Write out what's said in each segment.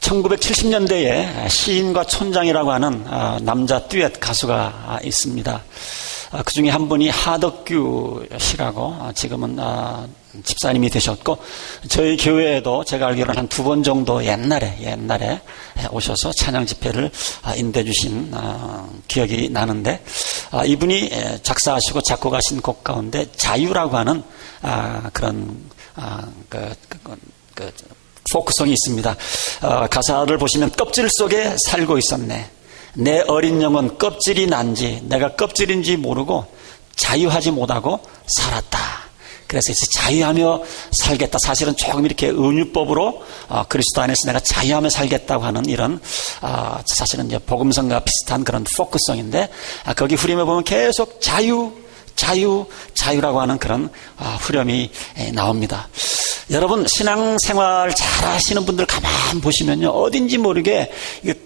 1970년대에 시인과 촌장이라고 하는 남자 듀엣 가수가 있습니다. 그 중에 한 분이 하덕규 씨라고 지금은 집사님이 되셨고, 저희 교회에도 제가 알기로는 한 2번 정도 옛날에 오셔서 찬양 집회를 인도해 주신 기억이 나는데, 이분이 작사하시고 작곡하신 곡 가운데 자유라고 하는 그런 포크송이 있습니다. 가사를 보시면 껍질 속에 살고 있었네. 내 어린 영은 껍질이 난지 내가 껍질인지 모르고 자유하지 못하고 살았다. 그래서 자유하며 살겠다. 사실은 조금 이렇게 은유법으로 그리스도 안에서 내가 자유하며 살겠다고 하는 이런 사실은 이제 복음성과 비슷한 그런 포크송인데, 거기 후렴에 보면 계속 자유라고 하는 그런 후렴이 나옵니다. 여러분, 신앙생활 잘 하시는 분들 가만 보시면요, 어딘지 모르게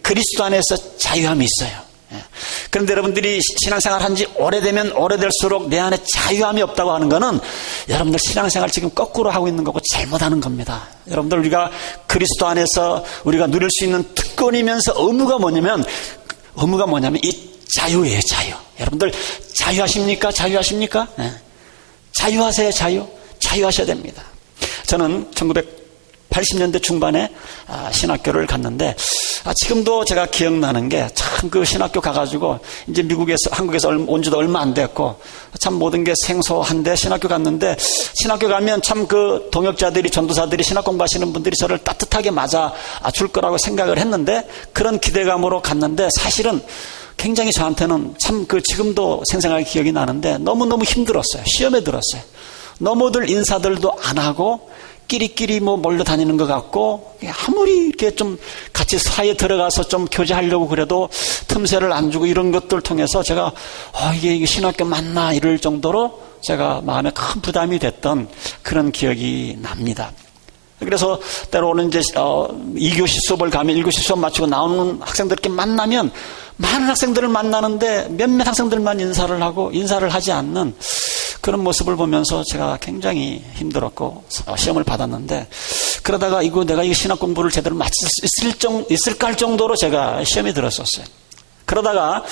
그리스도 안에서 자유함이 있어요. 그런데 여러분들이 신앙생활 한지 오래되면 오래될수록 내 안에 자유함이 없다고 하는 거는 여러분들 신앙생활 지금 거꾸로 하고 있는 거고 잘못하는 겁니다. 여러분들, 우리가 그리스도 안에서 우리가 누릴 수 있는 특권이면서 의무가 뭐냐면 이 자유예요. 자유. 여러분들 자유하십니까? 네. 자유하세요. 자유하셔야 됩니다. 저는 1980년대 중반에 신학교를 갔는데, 지금도 제가 기억나는 게, 참 그 신학교 가가지고 이제 한국에서 온 지도 얼마 안 됐고 참 모든 게 생소한데, 신학교 갔는데, 신학교 가면 참 그 동역자들이, 전도사들이, 신학 공부하시는 분들이 저를 따뜻하게 맞아 줄 거라고 생각을 했는데, 그런 기대감으로 갔는데 사실은 굉장히 저한테는 참 지금도 생생하게 기억이 나는데 너무너무 힘들었어요. 시험에 들었어요. 너무들 인사들도 안 하고 끼리끼리 몰려 다니는 것 같고, 아무리 이렇게 좀 같이 사이에 들어가서 좀 교제하려고 그래도 틈새를 안 주고, 이런 것들 통해서 제가 이게 신학교 맞나 이럴 정도로 제가 마음에 큰 부담이 됐던 그런 기억이 납니다. 그래서 때로는 이제 2교시 수업을 가면 1교시 수업 마치고 나오는 학생들끼리 만나면 많은 학생들을 만나는데 몇몇 학생들만 인사를 하지 않는 그런 모습을 보면서 제가 굉장히 힘들었고 시험을 받았는데, 그러다가 내가 신학 공부를 제대로 마칠 수 있을까 할 정도로 제가 시험에 들었었어요. 그러다가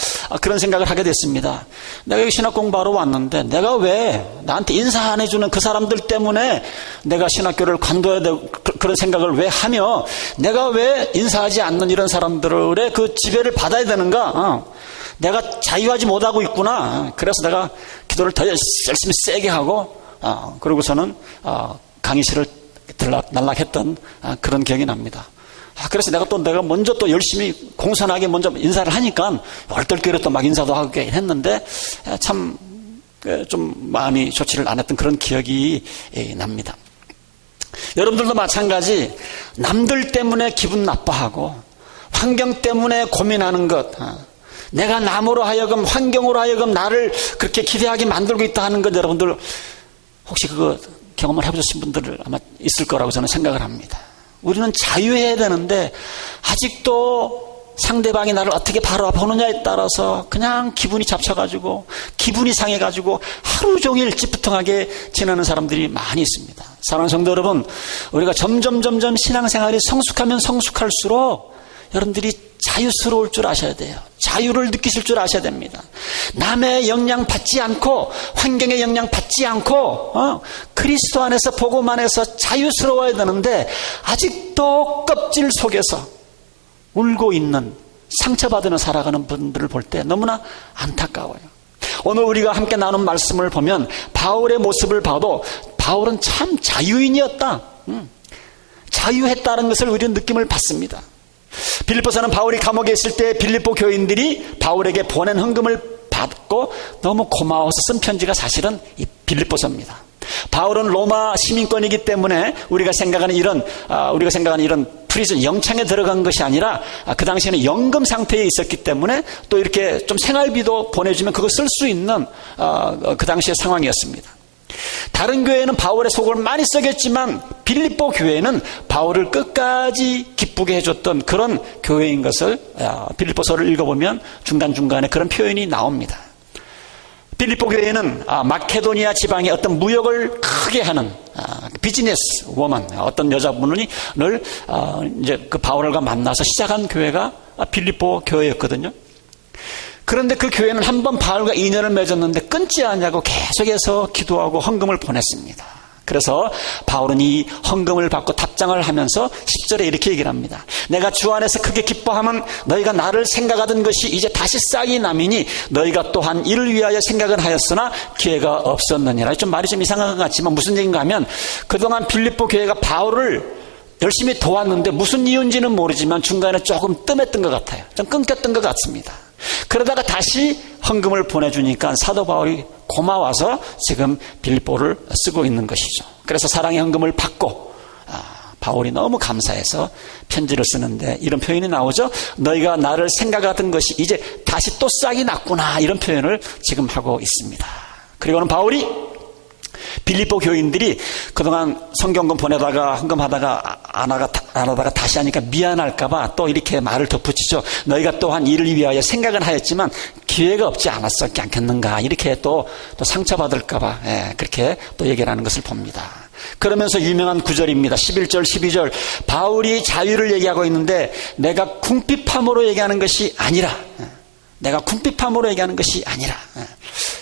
그런 생각을 하게 됐습니다. 내가 여기 신학 공부하러 왔는데 내가 왜 나한테 인사 안 해주는 그 사람들 때문에 내가 신학교를 관둬야 되고, 그런 생각을 왜 하며 내가 왜 인사하지 않는 이런 사람들의 그 지배를 받아야 되는가? 내가 자유하지 못하고 있구나. 그래서 내가 기도를 더 열심히 세게 하고 그러고서는 강의실을 날락했던 그런 기억이 납니다. 그래서 내가 먼저 또 열심히 공손하게 먼저 인사를 하니까 얼떨결에 또 막 인사도 하고 했는데, 참 좀 마음이 좋지를 않았던 그런 기억이 납니다. 여러분들도 마찬가지, 남들 때문에 기분 나빠하고 환경 때문에 고민하는 것, 내가 남으로 하여금, 환경으로 하여금 나를 그렇게 기대하게 만들고 있다 하는 것, 여러분들 혹시 그거 경험을 해보신 분들 아마 있을 거라고 저는 생각을 합니다. 우리는 자유해야 되는데 아직도 상대방이 나를 어떻게 바라보느냐에 따라서 그냥 기분이 잡쳐가지고, 기분이 상해가지고 하루 종일 찌뿌통하게 지내는 사람들이 많이 있습니다. 사랑하는 성도 여러분, 우리가 점점 신앙생활이 성숙하면 성숙할수록 여러분들이 자유스러울 줄 아셔야 돼요. 자유를 느끼실 줄 아셔야 됩니다. 남의 영향 받지 않고, 환경의 영향 받지 않고, 그리스도 안에서, 복음 안에서 자유스러워야 되는데, 아직도 껍질 속에서 울고 있는, 상처받으며 살아가는 분들을 볼 때 너무나 안타까워요. 오늘 우리가 함께 나눈 말씀을 보면 바울의 모습을 봐도 바울은 참 자유인이었다. 자유했다는 것을 우리는 느낌을 받습니다. 빌립보서는 바울이 감옥에 있을 때 빌립보 교인들이 바울에게 보낸 헌금을 받고 너무 고마워서 쓴 편지가 사실은 이 빌립보서입니다. 바울은 로마 시민권이기 때문에 우리가 생각하는 이런 프리즌, 영창에 들어간 것이 아니라 그 당시에는 연금 상태에 있었기 때문에 또 이렇게 좀 생활비도 보내주면 그거 쓸 수 있는 그 당시의 상황이었습니다. 다른 교회는 바울의 속을 많이 썩였지만 빌립보 교회는 바울을 끝까지 기쁘게 해줬던 그런 교회인 것을 빌립보서를 읽어보면 중간중간에 그런 표현이 나옵니다. 빌립보 교회는 마케도니아 지방에 어떤 무역을 크게 하는 비즈니스 워먼, 어떤 여자분이 이제 그 바울과 만나서 시작한 교회가 빌립보 교회였거든요. 그런데 그 교회는 한번 바울과 인연을 맺었는데 끊지 않냐고 계속해서 기도하고 헌금을 보냈습니다. 그래서 바울은 이 헌금을 받고 답장을 하면서 10절에 이렇게 얘기를 합니다. 내가 주 안에서 크게 기뻐하면 너희가 나를 생각하던 것이 이제 다시 싹이 남이니 너희가 또한 이를 위하여 생각은 하였으나 기회가 없었느니라. 좀 말이 좀 이상한 것 같지만 무슨 얘기인가 하면 그동안 빌립보 교회가 바울을 열심히 도왔는데 무슨 이유인지는 모르지만 중간에 조금 뜸했던 것 같아요. 좀 끊겼던 것 같습니다. 그러다가 다시 헌금을 보내주니까 사도 바울이 고마워서 지금 빌립보를 쓰고 있는 것이죠. 그래서 사랑의 헌금을 받고 바울이 너무 감사해서 편지를 쓰는데 이런 표현이 나오죠. 너희가 나를 생각하던 것이 이제 다시 또 싹이 났구나, 이런 표현을 지금 하고 있습니다. 그리고는 바울이 빌립보 교인들이 그동안 성경금 보내다가 헌금하다가 안 하다가 다시 하니까 미안할까봐 또 이렇게 말을 덧붙이죠. 너희가 또한 이를 위하여 생각은 하였지만 기회가 없지 않았었지 않겠는가, 이렇게 또 상처받을까봐 그렇게 또 얘기를 하는 것을 봅니다. 그러면서 유명한 구절입니다. 11절 12절 바울이 자유를 얘기하고 있는데 내가 궁핍함으로 얘기하는 것이 아니라, 내가 궁핍함으로 얘기하는 것이 아니라,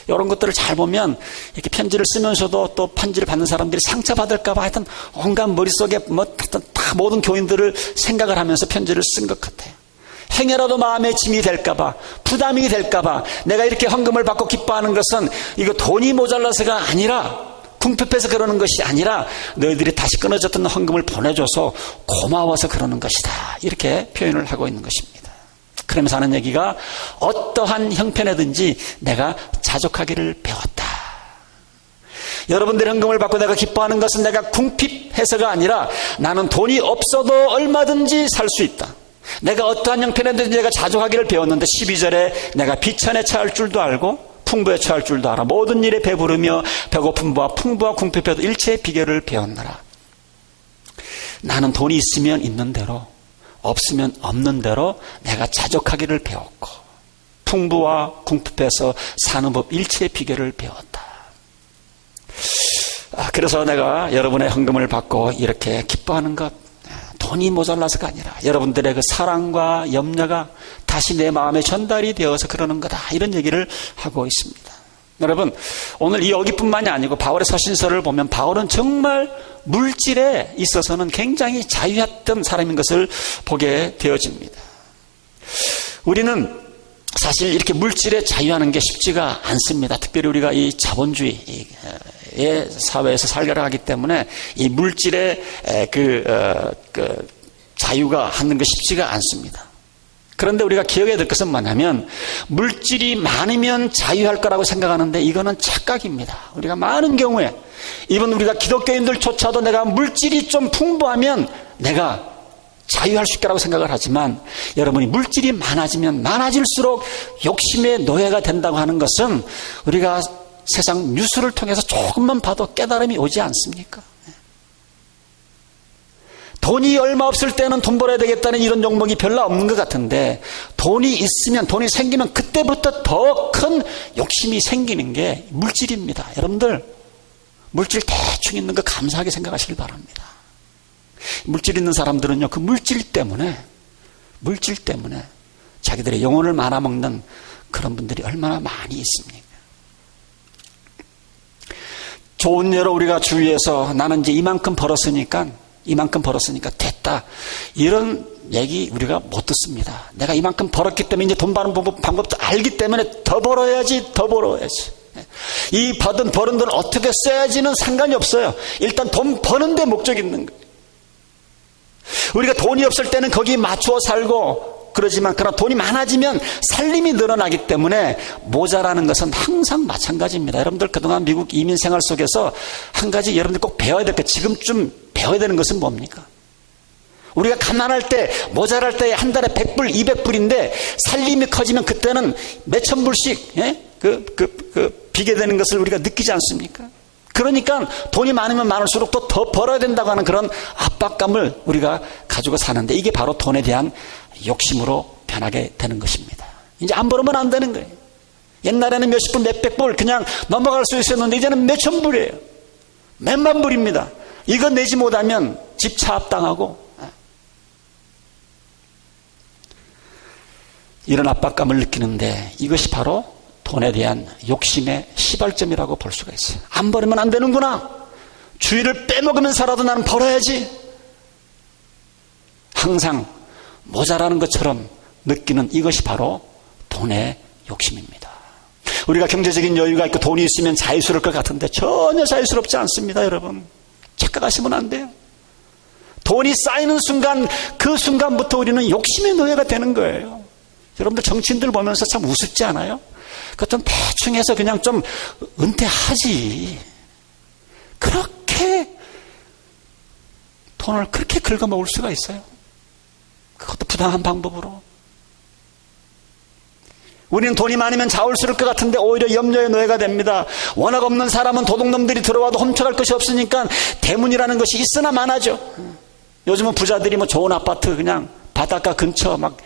이런 것들을 잘 보면 이렇게 편지를 쓰면서도 또 편지를 받는 사람들이 상처받을까봐 하여튼 온갖 머릿속에 다 모든 교인들을 생각을 하면서 편지를 쓴 것 같아요. 행여라도 마음의 짐이 될까봐, 부담이 될까봐 내가 이렇게 헌금을 받고 기뻐하는 것은 이거 돈이 모자라서가 아니라, 궁핍해서 그러는 것이 아니라 너희들이 다시 끊어졌던 헌금을 보내줘서 고마워서 그러는 것이다, 이렇게 표현을 하고 있는 것입니다. 그러면서 하는 얘기가 어떠한 형편에든지 내가 자족하기를 배웠다. 여러분들의 헌금을 받고 내가 기뻐하는 것은 내가 궁핍해서가 아니라 나는 돈이 없어도 얼마든지 살 수 있다. 내가 어떠한 형편에든지 내가 자족하기를 배웠는데 12절에 내가 비천에 처할 줄도 알고 풍부에 처할 줄도 알아. 모든 일에 배부르며 배고픔과 풍부와 궁핍에도 일체의 비결을 배웠노라. 나는 돈이 있으면 있는 대로, 없으면 없는 대로 내가 자족하기를 배웠고 풍부와 궁핍해서 사는 법 일체의 비결을 배웠다. 그래서 내가 여러분의 헌금을 받고 이렇게 기뻐하는 것, 돈이 모자라서가 아니라 여러분들의 그 사랑과 염려가 다시 내 마음에 전달이 되어서 그러는 거다, 이런 얘기를 하고 있습니다. 여러분, 오늘 이 여기뿐만이 아니고 바울의 서신서를 보면 바울은 정말 물질에 있어서는 굉장히 자유했던 사람인 것을 보게 되어집니다. 우리는 사실 이렇게 물질에 자유하는 게 쉽지가 않습니다. 특별히 우리가 이 자본주의의 사회에서 살아가기 때문에 이 물질의 자유가 하는 게 쉽지가 않습니다. 그런데 우리가 기억해야 될 것은 뭐냐면 물질이 많으면 자유할 거라고 생각하는데 이거는 착각입니다. 우리가 많은 경우에 이번 우리가 기독교인들조차도 내가 물질이 좀 풍부하면 내가 자유할 수 있다고 생각을 하지만 여러분이 물질이 많아지면 많아질수록 욕심의 노예가 된다고 하는 것은 우리가 세상 뉴스를 통해서 조금만 봐도 깨달음이 오지 않습니까? 돈이 얼마 없을 때는 돈 벌어야 되겠다는 이런 욕망이 별로 없는 것 같은데 돈이 있으면, 돈이 생기면 그때부터 더 큰 욕심이 생기는 게 물질입니다. 여러분들 물질 대충 있는 거 감사하게 생각하시길 바랍니다. 물질 있는 사람들은요, 그 물질 때문에 자기들의 영혼을 말아먹는 그런 분들이 얼마나 많이 있습니까? 좋은 예로 우리가 주위에서 나는 이제 이만큼 벌었으니까 됐다, 이런 얘기 우리가 못 듣습니다. 내가 이만큼 벌었기 때문에 이제 돈 버는 방법도 알기 때문에 더 벌어야지. 이 버는 돈 어떻게 써야지는 상관이 없어요. 일단 돈 버는 데 목적이 있는 거예요. 우리가 돈이 없을 때는 거기에 맞추어 살고 그러지만 그러나 돈이 많아지면 살림이 늘어나기 때문에 모자라는 것은 항상 마찬가지입니다. 여러분들 그동안 미국 이민 생활 속에서 한 가지 여러분들 꼭 배워야 될 것, 지금쯤 배워야 되는 것은 뭡니까? 우리가 가난할 때, 모자랄 때 한 달에 100불, 200불인데 살림이 커지면 그때는 몇천 불씩 비게 되는 것을 우리가 느끼지 않습니까? 그러니까 돈이 많으면 많을수록 또 더 벌어야 된다고 하는 그런 압박감을 우리가 가지고 사는데 이게 바로 돈에 대한 욕심으로 변하게 되는 것입니다. 이제 안 벌으면 안 되는 거예요. 옛날에는 몇십 불, 몇백 불 그냥 넘어갈 수 있었는데 이제는 몇천 불이에요. 몇만 불입니다. 이거 내지 못하면 집 차압당하고. 이런 압박감을 느끼는데 이것이 바로 돈에 대한 욕심의 시발점이라고 볼 수가 있어요. 안 벌으면 안 되는구나. 주일을 빼먹으면서라도 나는 벌어야지. 항상 모자라는 것처럼 느끼는 이것이 바로 돈의 욕심입니다. 우리가 경제적인 여유가 있고 돈이 있으면 자유스러울 것 같은데 전혀 자유스럽지 않습니다. 여러분, 착각하시면 안 돼요. 돈이 쌓이는 순간, 그 순간부터 우리는 욕심의 노예가 되는 거예요. 여러분들 정치인들 보면서 참 우습지 않아요? 그거 좀 대충 해서 그냥 좀 은퇴하지. 그렇게 돈을 그렇게 긁어먹을 수가 있어요. 그것도 부당한 방법으로. 우리는 돈이 많으면 자올스러울 것 같은데 오히려 염려의 노예가 됩니다. 워낙 없는 사람은 도둑놈들이 들어와도 훔쳐갈 것이 없으니까 대문이라는 것이 있으나 마나죠. 요즘은 부자들이 뭐 좋은 아파트 그냥 바닷가 근처 막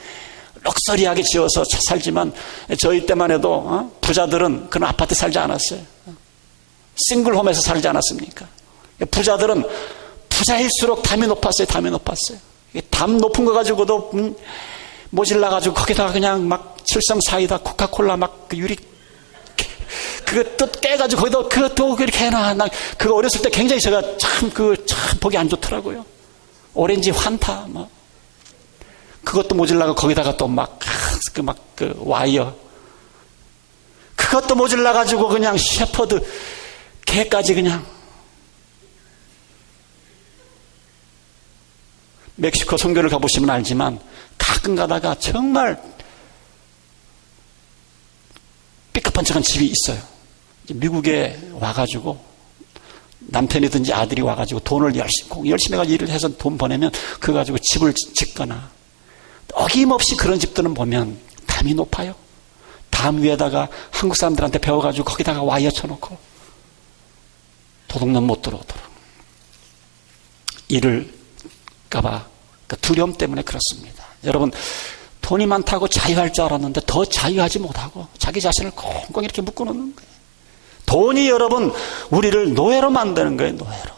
럭셔리하게 지어서 살지만 저희 때만 해도 부자들은 그런 아파트 살지 않았어요. 싱글홈에서 살지 않았습니까? 부자들은 부자일수록 담이 높았어요. 담이 높았어요. 담 높은 거 가지고도 모질라가지고 거기다가 그냥 막 칠성 사이다 코카콜라 막 그 유리 그거 또 깨가지고 거기다 그것도 그렇게 해놔. 나 그거 어렸을 때 굉장히 제가 참 보기 안 좋더라고요. 오렌지 환타 막 그것도 모질라고 거기다가 또 막 그 와이어 그것도 모질라가지고 그냥 셰퍼드 개까지 그냥. 멕시코 선교를 가보시면 알지만 가끔 가다가 정말 삐까뻔쩍한 집이 있어요. 미국에 와가지고 남편이든지 아들이 와가지고 돈을 열심히 해가지고 일을 해서 돈 보내면 그거 가지고 집을 짓거나 어김없이 그런 집들은 보면 담이 높아요. 담 위에다가 한국 사람들한테 배워가지고 거기다가 와이어 쳐놓고 도둑놈 못 들어오도록 이럴까봐 그 두려움 때문에 그렇습니다. 여러분, 돈이 많다고 자유할 줄 알았는데 더 자유하지 못하고 자기 자신을 꽁꽁 이렇게 묶어놓는 거예요. 돈이 여러분 우리를 노예로 만드는 거예요. 노예로.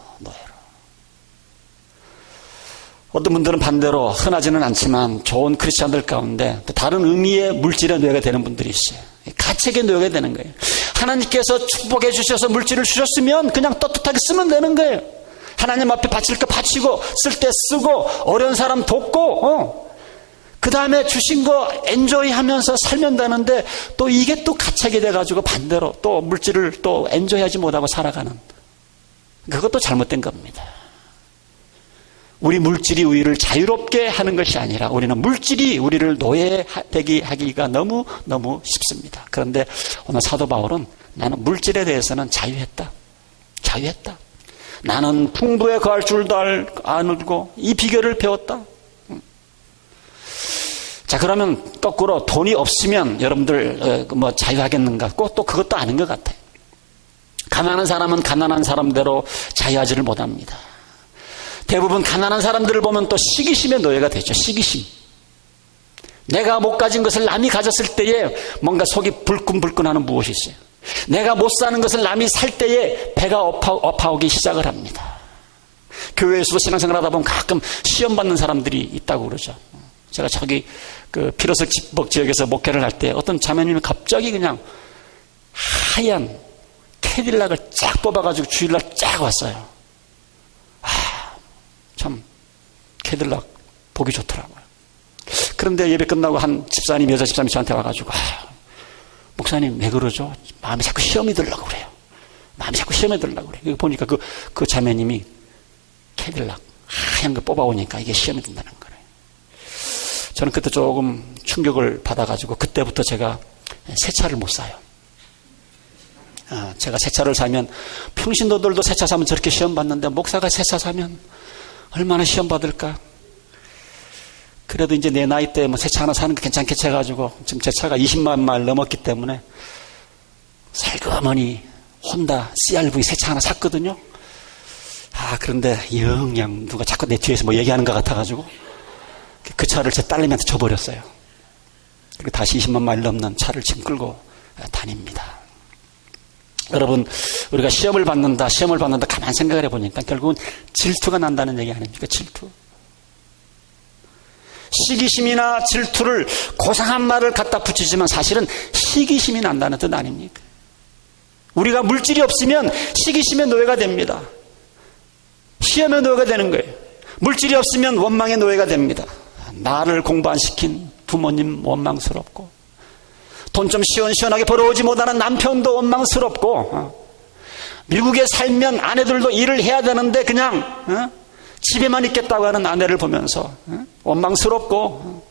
어떤 분들은 반대로 흔하지는 않지만 좋은 크리스찬들 가운데 또 다른 의미의 물질의 노예가 되는 분들이 있어요. 가책의 노예가 되는 거예요. 하나님께서 축복해 주셔서 물질을 주셨으면 그냥 떳떳하게 쓰면 되는 거예요. 하나님 앞에 바칠 거 바치고 쓸 때 쓰고 어려운 사람 돕고 그 다음에 주신 거 엔조이 하면서 살면 되는데 또 이게 또 가책이 돼가지고 반대로 또 물질을 또 엔조이 하지 못하고 살아가는 그것도 잘못된 겁니다. 우리 물질이 우리를 자유롭게 하는 것이 아니라 우리는 물질이 우리를 노예되게 하기가 너무 쉽습니다. 그런데 오늘 사도 바울은 나는 물질에 대해서는 자유했다. 나는 풍부에 거할 줄도 알고 이 비결을 배웠다. 자, 그러면 거꾸로 돈이 없으면 여러분들 뭐 자유하겠는가? 꼭 또 그것도 아닌 것 같아요. 가난한 사람은 가난한 사람대로 자유하지를 못합니다. 대부분 가난한 사람들을 보면 또 시기심의 노예가 되죠. 시기심. 내가 못 가진 것을 남이 가졌을 때에 뭔가 속이 불끈불끈하는 무엇이 있어요. 내가 못 사는 것을 남이 살 때에 배가 엎어오기 시작을 합니다. 교회에서도 신앙생활 하다 보면 가끔 시험 받는 사람들이 있다고 그러죠. 제가 저기 그 피로석 집복 지역에서 목회를 할 때 어떤 자매님이 갑자기 그냥 하얀 캐딜락을 쫙 뽑아가지고 주일날 쫙 왔어요. 참 캐딜락 보기 좋더라고요. 그런데 예배 끝나고 한 집사님, 여자 집사님이 저한테 와가지고 목사님 왜 그러죠? 마음이 자꾸 시험이 들려고 그래요. 이거 보니까 그 자매님이 캐딜락 하얀 거 뽑아오니까 이게 시험이 든다는 거예요. 저는 그때 조금 충격을 받아가지고 그때부터 제가 새 차를 못 사요. 제가 새 차를 사면 평신도들도 새 차 사면 저렇게 시험 받는데 목사가 새 차 사면 얼마나 시험 받을까? 그래도 이제 내 나이 때 뭐 새 차 하나 사는 거 괜찮겠지 해가지고 지금 제 차가 20만 마일 넘었기 때문에 살그머니 혼다 CRV 새 차 하나 샀거든요. 그런데 영영 누가 자꾸 내 뒤에서 뭐 얘기하는 것 같아가지고 그 차를 제 딸내미한테 줘버렸어요. 그리고 다시 20만 마일 넘는 차를 지금 끌고 다닙니다. 여러분, 우리가 시험을 받는다 가만 생각을 해보니까 결국은 질투가 난다는 얘기 아닙니까? 질투. 시기심이나 질투를 고상한 말을 갖다 붙이지만 사실은 시기심이 난다는 뜻 아닙니까? 우리가 물질이 없으면 시기심의 노예가 됩니다. 시험의 노예가 되는 거예요. 물질이 없으면 원망의 노예가 됩니다. 나를 공부 안 시킨 부모님 원망스럽고, 돈 좀 시원시원하게 벌어오지 못하는 남편도 원망스럽고, 미국에 살면 아내들도 일을 해야 되는데 그냥 집에만 있겠다고 하는 아내를 보면서 원망스럽고,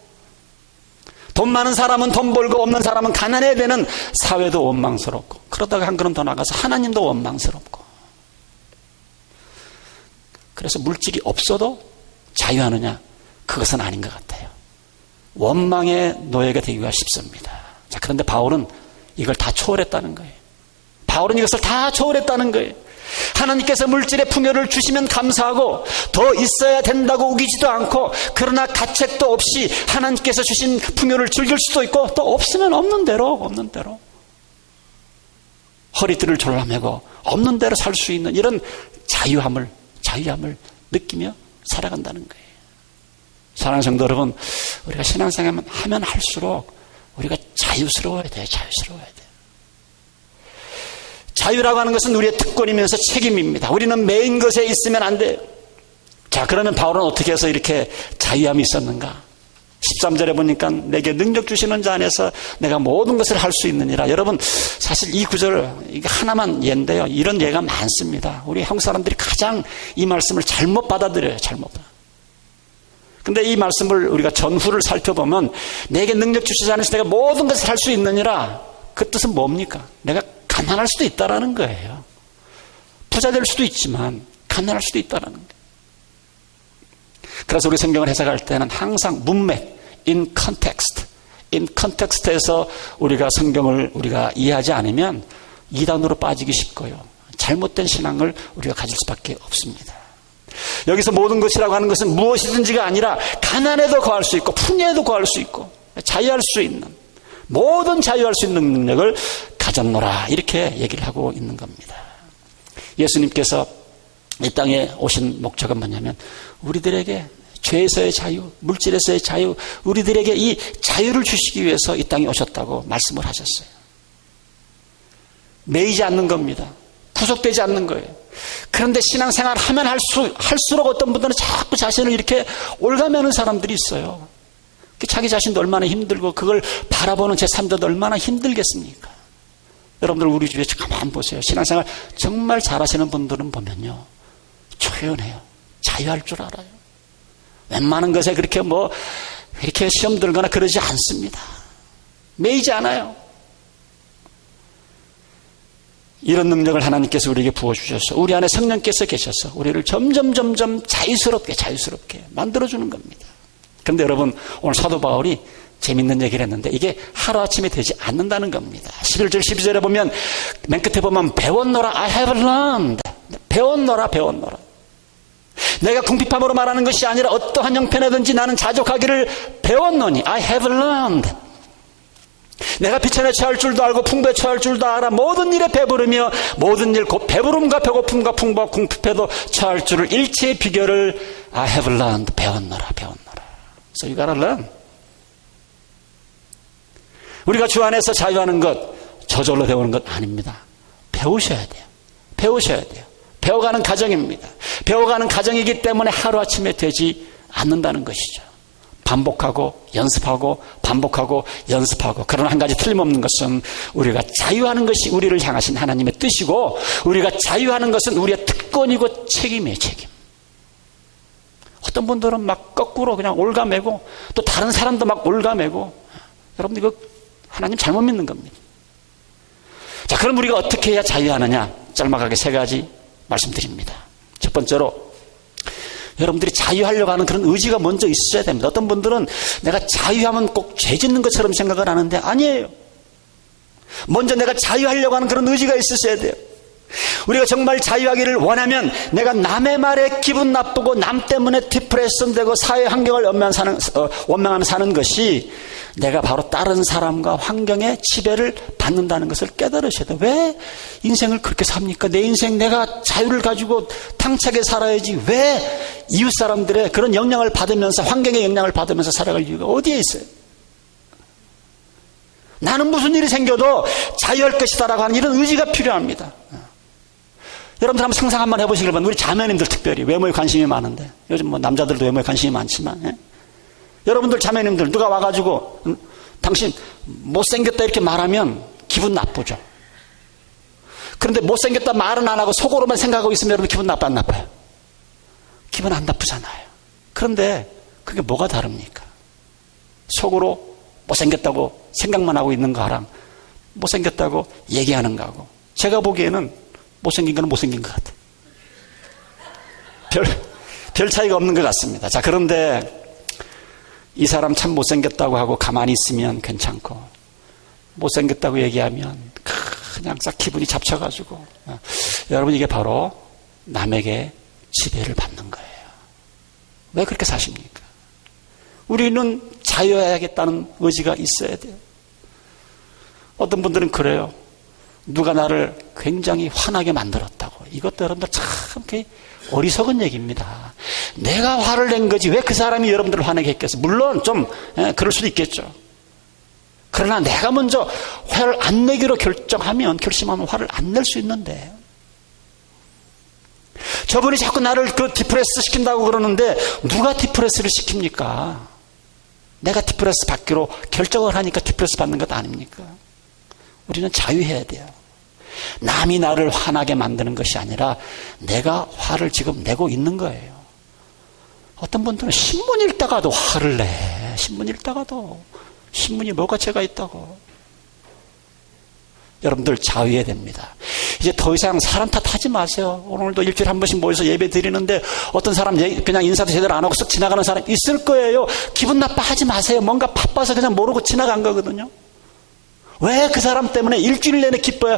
돈 많은 사람은 돈 벌고 없는 사람은 가난해야 되는 사회도 원망스럽고, 그러다가 한 걸음 더 나가서 하나님도 원망스럽고. 그래서 물질이 없어도 자유하느냐? 그것은 아닌 것 같아요. 원망의 노예가 되기가 쉽습니다. 자, 그런데 바울은 이걸 다 초월했다는 거예요. 바울은 이것을 다 초월했다는 거예요. 하나님께서 물질의 풍요를 주시면 감사하고 더 있어야 된다고 우기지도 않고, 그러나 가책도 없이 하나님께서 주신 풍요를 즐길 수도 있고, 또 없으면 없는 대로 허리띠를 졸라매고 없는 대로 살 수 있는 이런 자유함을 느끼며 살아간다는 거예요. 사랑하는 성도 여러분, 우리가 신앙생활 하면 할수록 우리가 자유스러워야 돼요. 자유라고 하는 것은 우리의 특권이면서 책임입니다. 우리는 메인 것에 있으면 안 돼요. 자, 그러면 바울은 어떻게 해서 이렇게 자유함이 있었는가? 13절에 보니까 내게 능력 주시는 자 안에서 내가 모든 것을 할 수 있느니라. 여러분, 사실 이 구절, 이게 하나만 예인데요, 이런 예가 많습니다. 우리 한국 사람들이 가장 이 말씀을 잘못 받아들여요. 근데 이 말씀을 우리가 전후를 살펴보면, 내게 능력 주시지 않으시 내가 모든 것을 할 수 있느니라, 그 뜻은 뭡니까? 내가 가난할 수도 있다라는 거예요. 부자 될 수도 있지만 가난할 수도 있다라는 거예요. 그래서 우리 성경을 해석할 때는 항상 문맥, in context에서 우리가 성경을 우리가 이해하지 않으면 이단으로 빠지기 쉽고요, 잘못된 신앙을 우리가 가질 수밖에 없습니다. 여기서 모든 것이라고 하는 것은 무엇이든지가 아니라 가난에도 거할 수 있고 풍요에도 거할 수 있고 자유할 수 있는, 모든 자유할 수 있는 능력을 가졌노라, 이렇게 얘기를 하고 있는 겁니다. 예수님께서 이 땅에 오신 목적은 뭐냐면 우리들에게 죄에서의 자유, 물질에서의 자유, 우리들에게 이 자유를 주시기 위해서 이 땅에 오셨다고 말씀을 하셨어요. 매이지 않는 겁니다. 구속되지 않는 거예요. 그런데 신앙생활 하면 할수록 어떤 분들은 자꾸 자신을 이렇게 올가매는 사람들이 있어요. 자기 자신도 얼마나 힘들고 그걸 바라보는 제3자도 얼마나 힘들겠습니까? 여러분들 우리 주위에 가만 보세요. 신앙생활 정말 잘하시는 분들은 보면요, 조연해요. 자유할 줄 알아요. 웬만한 것에 그렇게 이렇게 시험 들거나 그러지 않습니다. 매이지 않아요. 이런 능력을 하나님께서 우리에게 부어주셔서 우리 안에 성령께서 계셔서 우리를 점점 자유스럽게 만들어주는 겁니다. 그런데 여러분, 오늘 사도 바울이 재밌는 얘기를 했는데 이게 하루아침에 되지 않는다는 겁니다. 11절 12절에 보면, 맨 끝에 보면 배웠노라, I have learned. 배웠노라. 내가 궁핍함으로 말하는 것이 아니라 어떠한 형편이든지 나는 자족하기를 배웠노니, I have learned. 내가 비천에 처할 줄도 알고 풍부에 처할 줄도 알아. 모든 일에 배부르며 모든 일 곧 배부름과 배고픔과 풍부와 궁핍에도 처할 줄을 일체의 비결을 I have learned. 배웠노라. So you gotta learn. 우리가 주 안에서 자유하는 것 저절로 배우는 것 아닙니다. 배우셔야 돼요. 배워가는 과정입니다. 배워가는 과정이기 때문에 하루아침에 되지 않는다는 것이죠. 반복하고 연습하고 그러나 한 가지 틀림없는 것은 우리가 자유하는 것이 우리를 향하신 하나님의 뜻이고, 우리가 자유하는 것은 우리의 특권이고 책임이에요. 책임. 어떤 분들은 막 거꾸로 그냥 올가매고 또 다른 사람도 막 올가매고, 여러분 이거 하나님 잘못 믿는 겁니다. 자, 그럼 우리가 어떻게 해야 자유하느냐? 짤막하게 3가지 말씀드립니다. 첫 번째로, 여러분들이 자유하려고 하는 그런 의지가 먼저 있어야 됩니다. 어떤 분들은 내가 자유하면 꼭 죄 짓는 것처럼 생각을 하는데 아니에요. 먼저 내가 자유하려고 하는 그런 의지가 있으셔야 돼요. 우리가 정말 자유하기를 원하면 내가 남의 말에 기분 나쁘고 남 때문에 디프레션 되고 사회 환경을 원망하며 사는 것이 내가 바로 다른 사람과 환경의 지배를 받는다는 것을 깨달으셔야 돼요. 왜 인생을 그렇게 삽니까? 내 인생 내가 자유를 가지고 당차게 살아야지 왜 이웃 사람들의 그런 영향을 받으면서 환경의 영향을 받으면서 살아갈 이유가 어디에 있어요? 나는 무슨 일이 생겨도 자유할 것이다라고 하는 이런 의지가 필요합니다. 여러분들 한번 상상 한번 해보시길 바랍니다. 우리 자매님들 특별히 외모에 관심이 많은데 요즘 뭐 남자들도 외모에 관심이 많지만 여러분들 자매님들 누가 와가지고 당신 못생겼다 이렇게 말하면 기분 나쁘죠. 그런데 못생겼다 말은 안 하고 속으로만 생각하고 있으면 여러분 기분 나빠 안 나빠요? 기분 안 나쁘잖아요. 그런데 그게 뭐가 다릅니까? 속으로 못생겼다고 생각만 하고 있는 거랑 못생겼다고 얘기하는 거하고 제가 보기에는 못생긴 거는 못생긴 것 같아요. 별 차이가 없는 것 같습니다. 자, 그런데 이 사람 참 못생겼다고 하고 가만히 있으면 괜찮고 못생겼다고 얘기하면 그냥 싹 기분이 잡쳐가지고 여러분 이게 바로 남에게 지배를 받는 거예요. 왜 그렇게 사십니까? 우리는 자유해야겠다는 의지가 있어야 돼요. 어떤 분들은 그래요. 누가 나를 굉장히 화나게 만들었다고. 이것도 여러분들 참 어리석은 얘기입니다. 내가 화를 낸 거지 왜 그 사람이 여러분들을 화내게 했겠어요? 물론 좀 그럴 수도 있겠죠. 그러나 내가 먼저 화를 안 내기로 결심하면 화를 안 낼 수 있는데 저분이 자꾸 나를 그 디프레스 시킨다고 그러는데 누가 디프레스를 시킵니까? 내가 디프레스 받기로 결정을 하니까 디프레스 받는 것 아닙니까? 우리는 자유해야 돼요. 남이 나를 화나게 만드는 것이 아니라 내가 화를 지금 내고 있는 거예요. 어떤 분들은 신문 읽다가도 화를 내. 신문 읽다가도. 신문이 뭐가 죄가 있다고. 여러분들 자유해야 됩니다. 이제 더 이상 사람 탓하지 마세요. 오늘도 일주일에 한 번씩 모여서 예배 드리는데 어떤 사람 그냥 인사도 제대로 안 하고 쓱 지나가는 사람 있을 거예요. 기분 나빠하지 마세요. 뭔가 바빠서 그냥 모르고 지나간 거거든요. 왜 그 사람 때문에 일주일 내내 기뻐야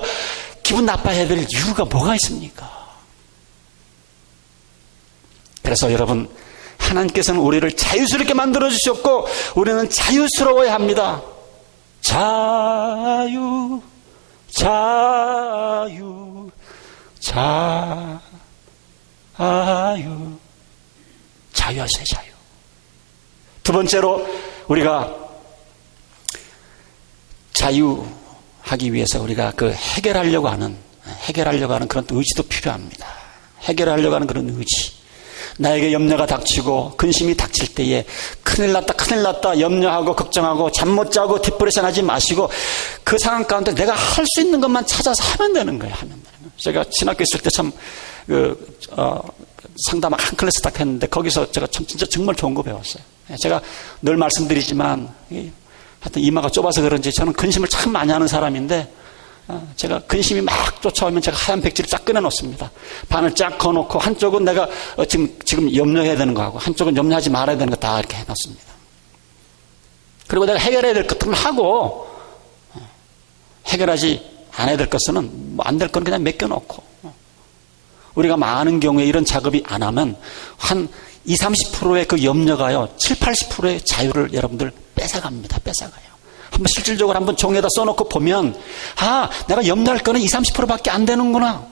기분 나빠해야 될 이유가 뭐가 있습니까? 그래서 여러분 하나님께서는 우리를 자유스럽게 만들어 주셨고 우리는 자유스러워야 합니다. 자유 자유 자유 자유하세요. 자유. 두 번째로 우리가 자유하기 위해서 우리가 그 해결하려고 하는 그런 의지도 필요합니다. 해결하려고 하는 그런 의지. 나에게 염려가 닥치고 근심이 닥칠 때에 큰일 났다 염려하고 걱정하고 잠 못 자고 디프레션 하지 마시고 그 상황 가운데 내가 할 수 있는 것만 찾아서 하면 되는 거예요. 제가 신학교 있을 때 참 상담 한 클래스 딱 했는데 거기서 제가 진짜 정말 좋은 거 배웠어요. 제가 늘 말씀드리지만 하여튼 이마가 좁아서 그런지 저는 근심을 참 많이 하는 사람인데 제가 근심이 막 쫓아오면 제가 하얀 백지를 쫙 꺼내놓습니다. 반을 쫙 그어놓고 한쪽은 내가 지금 염려해야 되는 거하고 한쪽은 염려하지 말아야 되는 거 다 이렇게 해놨습니다. 그리고 내가 해결해야 될 것들은 하고 해결하지 않아야 될 것은 안 될 건 그냥 맡겨놓고 우리가 많은 경우에 이런 작업이 안 하면 한 20, 30%의 그 염려가요 7, 80%의 자유를 여러분들 뺏어갑니다. 한번 실질적으로 한번 종이에다 써놓고 보면 내가 염려할 거는 20, 30%밖에 안 되는구나.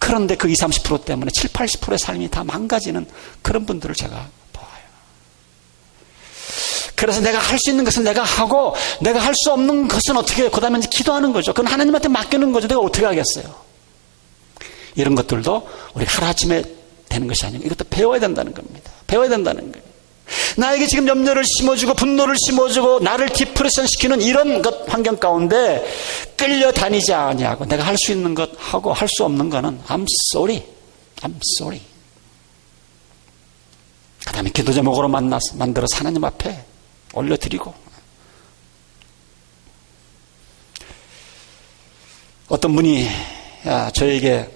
그런데 그 20, 30% 때문에 7, 80%의 삶이 다 망가지는 그런 분들을 제가 봐요. 그래서 내가 할 수 있는 것은 내가 하고 내가 할 수 없는 것은 어떻게 해요? 그 다음에 이제 기도하는 거죠. 그건 하나님한테 맡기는 거죠. 내가 어떻게 하겠어요? 이런 것들도 우리 하루아침에 되는 것이 아니고 이것도 배워야 된다는 겁니다. 배워야 된다는 거예요. 나에게 지금 염려를 심어주고 분노를 심어주고 나를 디프레션 시키는 이런 것 환경 가운데 끌려다니지 아니하고 내가 할 수 있는 것 하고 할 수 없는 거는 I'm sorry. 그 다음에 기도 제목으로 만들어서 하나님 앞에 올려드리고 어떤 분이 저에게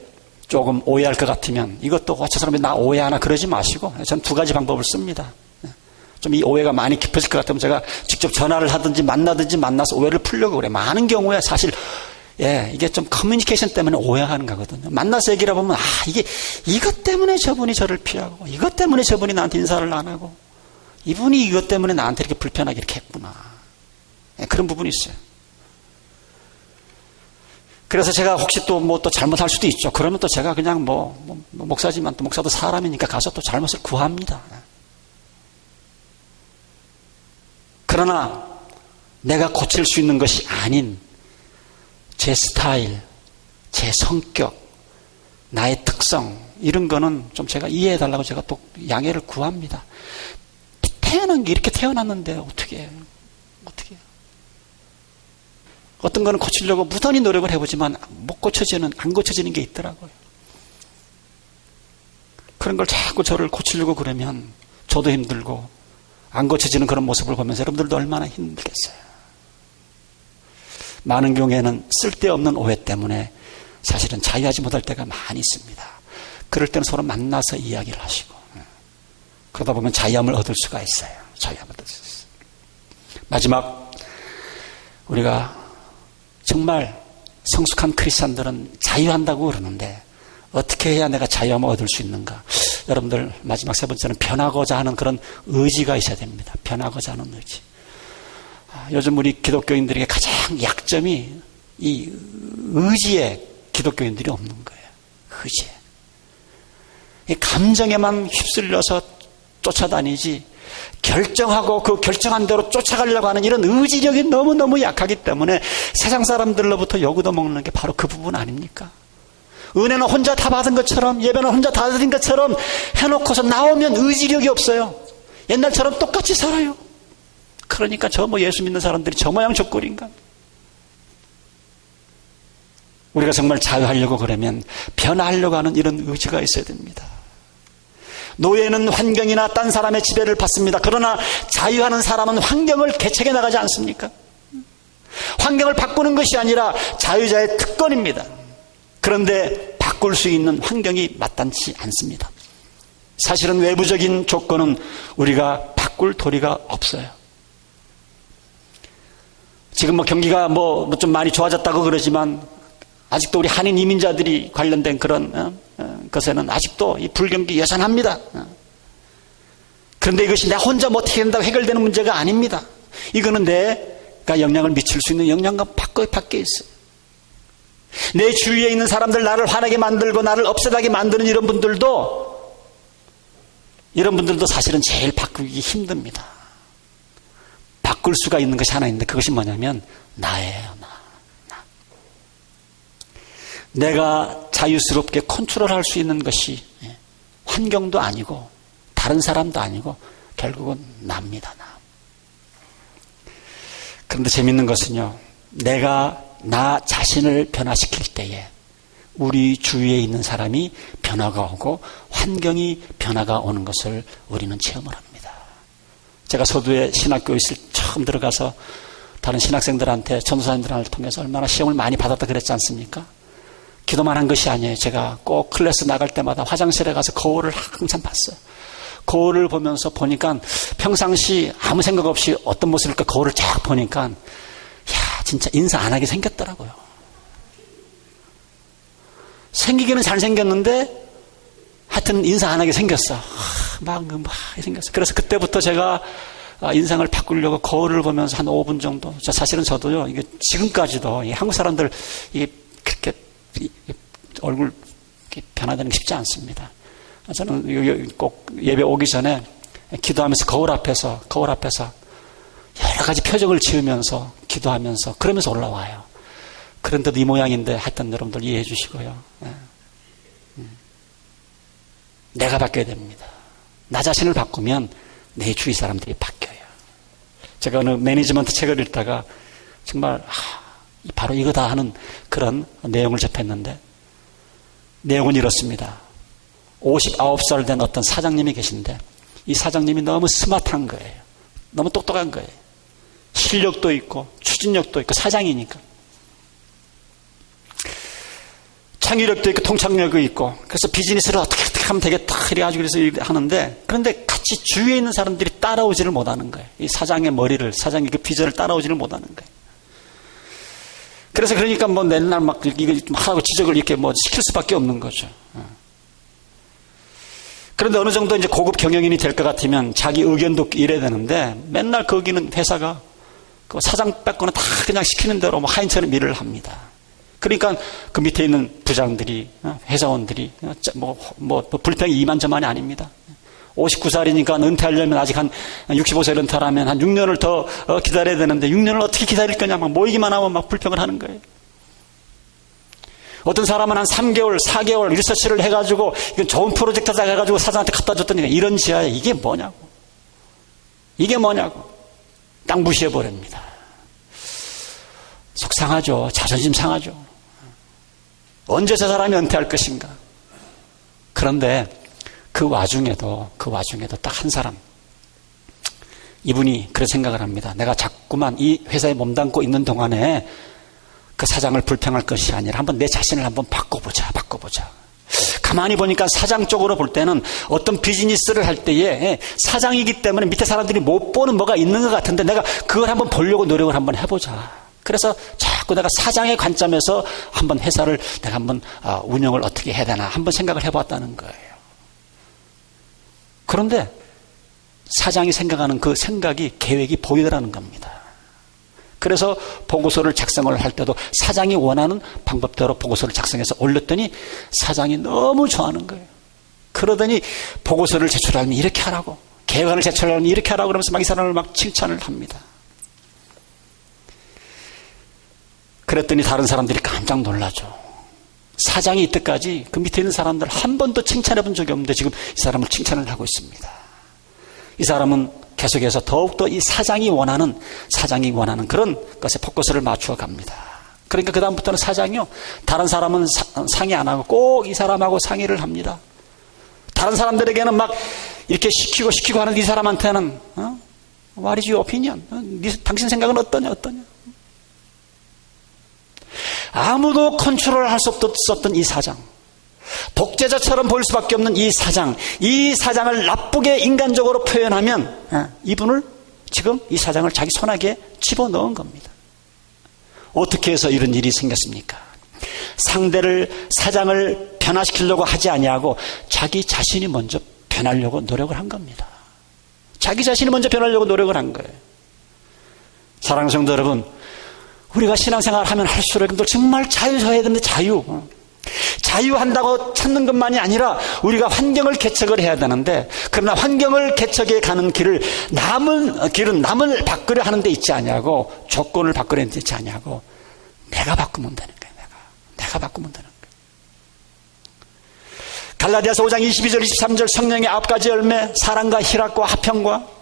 조금 오해할 것 같으면 이것도 저 사람이 나 오해하나 그러지 마시고 전 두 가지 방법을 씁니다. 좀 이 오해가 많이 깊어질 것 같으면 제가 직접 전화를 하든지 만나서 오해를 풀려고 그래. 많은 경우에 사실 이게 좀 커뮤니케이션 때문에 오해하는 거거든요. 만나서 얘기를 해보면, 이것 때문에 저분이 저를 피하고, 이것 때문에 저분이 나한테 인사를 안 하고, 이분이 이것 때문에 나한테 이렇게 불편하게 이렇게 했구나. 그런 부분이 있어요. 그래서 제가 혹시 또 또 잘못할 수도 있죠. 그러면 또 제가 그냥 목사지만 또 목사도 사람이니까 가서 또 잘못을 구합니다. 그러나 내가 고칠 수 있는 것이 아닌 제 스타일, 제 성격, 나의 특성 이런 거는 좀 제가 이해해달라고 제가 또 양해를 구합니다. 태어난 게 이렇게 태어났는데 어떻게 해요? 어떤 거는 고치려고 무던히 노력을 해보지만 안 고쳐지는 게 있더라고요. 그런 걸 자꾸 저를 고치려고 그러면 저도 힘들고 안 고쳐지는 그런 모습을 보면서 여러분들도 얼마나 힘들겠어요. 많은 경우에는 쓸데없는 오해 때문에 사실은 자유하지 못할 때가 많이 있습니다. 그럴 때는 서로 만나서 이야기를 하시고 그러다 보면 자유함을 얻을 수가 있어요. 자유함을 얻을 수 있어요. 마지막 우리가 정말 성숙한 크리스찬들은 자유한다고 그러는데 어떻게 해야 내가 자유함을 얻을 수 있는가? 여러분들 마지막 세 번째는 변하고자 하는 그런 의지가 있어야 됩니다. 변하고자 하는 의지. 요즘 우리 기독교인들에게 가장 약점이 이 의지에 기독교인들이 없는 거예요. 의지에. 이 감정에만 휩쓸려서 쫓아다니지 결정하고 그 결정한 대로 쫓아가려고 하는 이런 의지력이 너무너무 약하기 때문에 세상 사람들로부터 요구도 먹는 게 바로 그 부분 아닙니까? 은혜는 혼자 다 받은 것처럼 예배는 혼자 다 드린 것처럼 해놓고서 나오면 의지력이 없어요. 옛날처럼 똑같이 살아요. 그러니까 예수 믿는 사람들이 저 모양 저 꼴인가? 우리가 정말 자유하려고 그러면 변화하려고 하는 이런 의지가 있어야 됩니다. 노예는 환경이나 딴 사람의 지배를 받습니다. 그러나 자유하는 사람은 환경을 개척해 나가지 않습니까? 환경을 바꾸는 것이 아니라 자유자의 특권입니다. 그런데 바꿀 수 있는 환경이 마땅치 않습니다. 사실은 외부적인 조건은 우리가 바꿀 도리가 없어요. 지금 경기가 좀 많이 좋아졌다고 그러지만 아직도 우리 한인 이민자들이 관련된 그런 것에는 아직도 이 불경기 여전합니다. 그런데 이것이 내가 혼자 어떻게 된다고 해결되는 문제가 아닙니다. 이거는 내가 영향을 미칠 수 있는 영향과 밖에 있어요. 내 주위에 있는 사람들 나를 화나게 만들고 나를 업셋하게 만드는 이런 분들도 사실은 제일 바꾸기 힘듭니다. 바꿀 수가 있는 것이 하나 있는데 그것이 뭐냐면 나예요. 내가 자유스럽게 컨트롤할 수 있는 것이 환경도 아니고 다른 사람도 아니고 결국은 나입니다. 그런데 재밌는 것은요, 내가 나 자신을 변화시킬 때에 우리 주위에 있는 사람이 변화가 오고 환경이 변화가 오는 것을 우리는 체험을 합니다. 제가 서두에 신학교에 처음 들어가서 다른 신학생들한테 전도사님들을 통해서 얼마나 시험을 많이 받았다 그랬지 않습니까? 기도만 한 것이 아니에요. 제가 꼭 클래스 나갈 때마다 화장실에 가서 거울을 항상 봤어요. 거울을 보니까 평상시 아무 생각 없이 어떤 모습일까 거울을 쫙 보니까 진짜 인사 안 하게 생겼더라고요. 생기기는 잘생겼는데 하여튼 인사 안 하게 생겼어. 막 생겼어. 그래서 그때부터 제가 인상을 바꾸려고 거울을 보면서 한 5분 정도. 사실은 저도요, 이게 지금까지도 한국 사람들 이게 그렇게 얼굴 변화되는 게 쉽지 않습니다. 저는 꼭 예배 오기 전에 기도하면서 거울 앞에서 여러 가지 표정을 지으면서 기도하면서 그러면서 올라와요. 그런데도 이 모양인데 하여튼 여러분들 이해해 주시고요. 내가 바뀌어야 됩니다. 나 자신을 바꾸면 내 주위 사람들이 바뀌어요. 제가 어느 매니지먼트 책을 읽다가 정말 바로 이거다 하는 그런 내용을 접했는데 내용은 이렇습니다. 59살 된 어떤 사장님이 계신데 이 사장님이 너무 스마트한 거예요. 너무 똑똑한 거예요. 실력도 있고 추진력도 있고 사장이니까 창의력도 있고 통찰력도 있고 그래서 비즈니스를 어떻게 하면 되겠다 이래가지고 그래서 하는데 그런데 같이 주위에 있는 사람들이 따라오지를 못하는 거예요. 이 사장의 머리를 사장의 그 비전을 따라오지를 못하는 거예요. 그래서 그러니까 뭐 맨날 막 이거 하라고 지적을 이렇게 뭐 시킬 수밖에 없는 거죠. 그런데 어느 정도 이제 고급 경영인이 될 것 같으면 자기 의견도 이래야 되는데 맨날 거기는 회사가 그 사장 뺏거나 다 그냥 시키는 대로 뭐 하인처럼 일을 합니다. 그러니까 그 밑에 있는 부장들이, 회사원들이 뭐 불평이 이만저만이 아닙니다. 59살이니까 은퇴하려면 아직 한 65세 은퇴하면 한 6년을 더 기다려야 되는데 6년을 어떻게 기다릴 거냐 막 모이기만 하면 막 불평을 하는 거예요. 어떤 사람은 한 3개월, 4개월 리서치를 해가지고 이건 좋은 프로젝트다 해가지고 사장한테 갖다 줬더니 이런 지하에 이게 뭐냐고. 이게 뭐냐고. 딱 무시해버립니다. 속상하죠. 자존심 상하죠. 언제 저 사람이 은퇴할 것인가. 그런데 그 와중에도 딱 한 사람, 이분이 그런 생각을 합니다. 내가 자꾸만 이 회사에 몸담고 있는 동안에 그 사장을 불평할 것이 아니라 한번 내 자신을 한번 바꿔보자. 가만히 보니까 사장 쪽으로 볼 때는 어떤 비즈니스를 할 때에 사장이기 때문에 밑에 사람들이 못 보는 뭐가 있는 것 같은데 내가 그걸 한번 보려고 노력을 한번 해보자. 그래서 자꾸 내가 사장의 관점에서 한번 회사를 내가 한번 운영을 어떻게 해야 되나 한번 생각을 해봤다는 거예요. 그런데 사장이 생각하는 그 생각이 계획이 보이더라는 겁니다. 그래서 보고서를 작성을 할 때도 사장이 원하는 방법대로 보고서를 작성해서 올렸더니 사장이 너무 좋아하는 거예요. 그러더니 보고서를 제출하면 이렇게 하라고, 계획안을 제출하면 이렇게 하라고 그러면서 막 이 사람을 막 칭찬을 합니다. 그랬더니 다른 사람들이 깜짝 놀라죠. 사장이 이때까지 그 밑에 있는 사람들 한 번도 칭찬해 본 적이 없는데 지금 이 사람을 칭찬을 하고 있습니다. 이 사람은 계속해서 더욱더 이 사장이 원하는 그런 것에 포커스를 맞추어 갑니다. 그러니까 그 다음부터는 사장이요, 다른 사람은 상의 안 하고 꼭 이 사람하고 상의를 합니다. 다른 사람들에게는 막 이렇게 시키고 하는 이 사람한테는 What is your opinion? 당신 생각은 어떠냐? 아무도 컨트롤할 수 없었던 이 사장, 독재자처럼 보일 수밖에 없는 이 사장을 나쁘게 인간적으로 표현하면 이분을 지금 이 사장을 자기 손아귀에 집어넣은 겁니다. 어떻게 해서 이런 일이 생겼습니까? 사장을 변화시키려고 하지 아니하고 자기 자신이 먼저 변하려고 노력을 한 겁니다. 자기 자신이 먼저 변하려고 노력을 한 거예요. 사랑하는 성도 여러분, 우리가 신앙생활을 하면 할수록 여러분들 정말 자유해야 되는데 자유한다고 찾는 것만이 아니라 우리가 환경을 개척을 해야 되는데, 그러나 환경을 개척해 가는 길은 남을 바꾸려 하는 데 있지 아니하고 조건을 바꾸려 하는 데 있지 아니하고 내가 바꾸면 되는 거예요. 내가 바꾸면 되는 거예요. 갈라디아서 5장 22절 23절 성령의 9가지 열매, 사랑과 희락과 화평과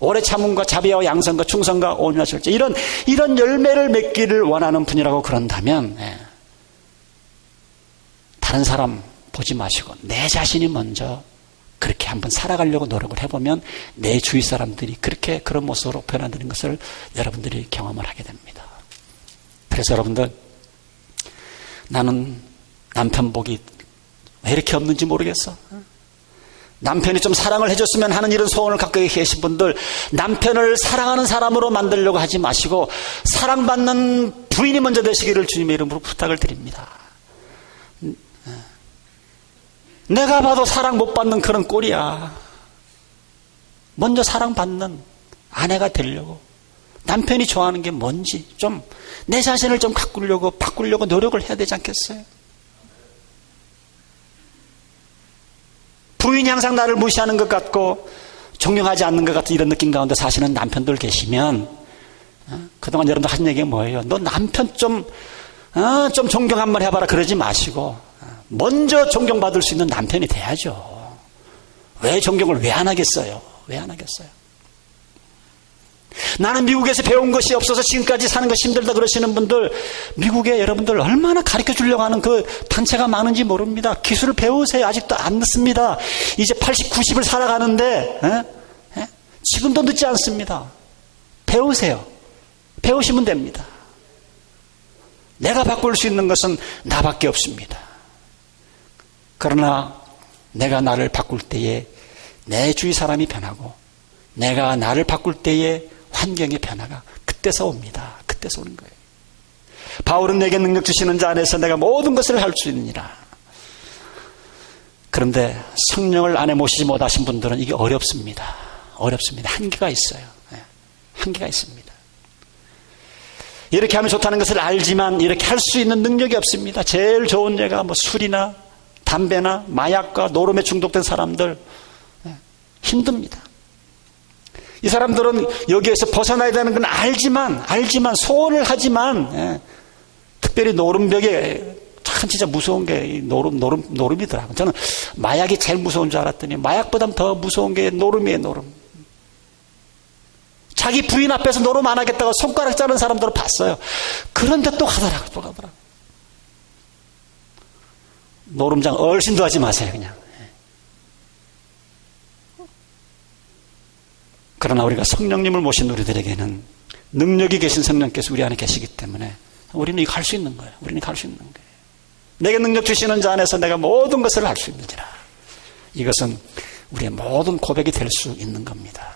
오래 참음과 자비와 양선과 충성과 온유와 절제, 이런 열매를 맺기를 원하는 분이라고 그런다면 다른 사람 보지 마시고 내 자신이 먼저 그렇게 한번 살아가려고 노력을 해보면 내 주위 사람들이 그런 모습으로 변화되는 것을 여러분들이 경험을 하게 됩니다. 그래서 여러분들, 나는 남편 복이 왜 이렇게 없는지 모르겠어. 남편이 좀 사랑을 해줬으면 하는 이런 소원을 갖고 계신 분들, 남편을 사랑하는 사람으로 만들려고 하지 마시고 사랑받는 부인이 먼저 되시기를 주님의 이름으로 부탁을 드립니다. 내가 봐도 사랑 못 받는 그런 꼴이야. 먼저 사랑받는 아내가 되려고, 남편이 좋아하는 게 뭔지 좀 내 자신을 좀 바꾸려고 노력을 해야 되지 않겠어요? 부인이 항상 나를 무시하는 것 같고 존경하지 않는 것 같은 이런 느낌 가운데 사시는 남편들 계시면 그동안 여러분들 하신 얘기가 뭐예요? 너 남편 좀 존경 한번 해봐라 그러지 마시고 먼저 존경받을 수 있는 남편이 돼야죠. 왜 존경을 왜 안 하겠어요? 나는 미국에서 배운 것이 없어서 지금까지 사는 것이 힘들다 그러시는 분들, 미국에 여러분들 얼마나 가르쳐 주려고 하는 그 단체가 많은지 모릅니다. 기술을 배우세요. 아직도 안 늦습니다. 이제 80, 90을 살아가는데 지금도 늦지 않습니다. 배우세요. 배우시면 됩니다. 내가 바꿀 수 있는 것은 나밖에 없습니다. 그러나 내가 나를 바꿀 때에 내 주위 사람이 변하고 내가 나를 바꿀 때에 환경의 변화가 그때서 옵니다. 그때서 오는 거예요. 바울은 내게 능력 주시는 자 안에서 내가 모든 것을 할 수 있느니라. 그런데 성령을 안에 모시지 못하신 분들은 이게 어렵습니다. 어렵습니다. 한계가 있어요. 한계가 있습니다. 이렇게 하면 좋다는 것을 알지만 이렇게 할 수 있는 능력이 없습니다. 제일 좋은 예가 뭐 술이나 담배나 마약과 노름에 중독된 사람들, 힘듭니다. 이 사람들은 여기에서 벗어나야 되는 건 알지만 소원을 하지만, 특별히 노름벽에 참 진짜 무서운 게 노름이더라고요. 저는 마약이 제일 무서운 줄 알았더니 마약보다 더 무서운 게 노름이에요. 노름. 자기 부인 앞에서 노름 안 하겠다고 손가락 자른 사람들을 봤어요. 그런데 또 가더라고. 노름장 얼씬도 하지 마세요. 그냥. 그러나 우리가 성령님을 모신 우리들에게는 능력이 계신 성령께서 우리 안에 계시기 때문에 우리는 이거 할 수 있는 거예요. 우리는 할 수 있는 거예요. 내게 능력 주시는 자 안에서 내가 모든 것을 할 수 있느니라. 이것은 우리의 모든 고백이 될 수 있는 겁니다.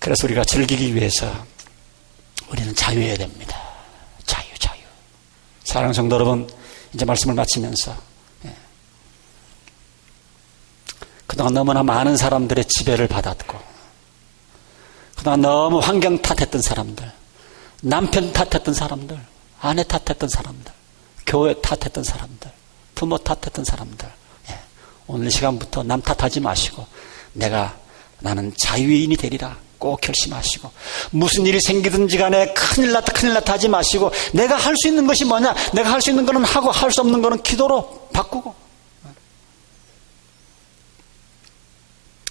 그래서 우리가 즐기기 위해서 우리는 자유해야 됩니다. 자유. 사랑하는 성도 여러분, 이제 말씀을 마치면서 그동안 너무나 많은 사람들의 지배를 받았고, 그동안 너무 환경 탓했던 사람들, 남편 탓했던 사람들, 아내 탓했던 사람들, 교회 탓했던 사람들, 부모 탓했던 사람들, 오늘 이 시간부터 남 탓하지 마시고 나는 자유인이 되리라 꼭 결심하시고, 무슨 일이 생기든지 간에 큰일 났다 하지 마시고, 내가 할 수 있는 것이 뭐냐, 내가 할 수 있는 거는 하고 할 수 없는 거는 기도로 바꾸고.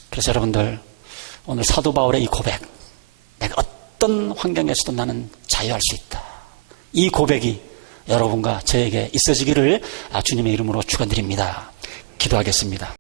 그래서 여러분들, 오늘 사도 바울의 이 고백, 내가 어떤 환경에서도 나는 자유할 수 있다, 이 고백이 여러분과 저에게 있어지기를 주님의 이름으로 축원드립니다. 기도하겠습니다.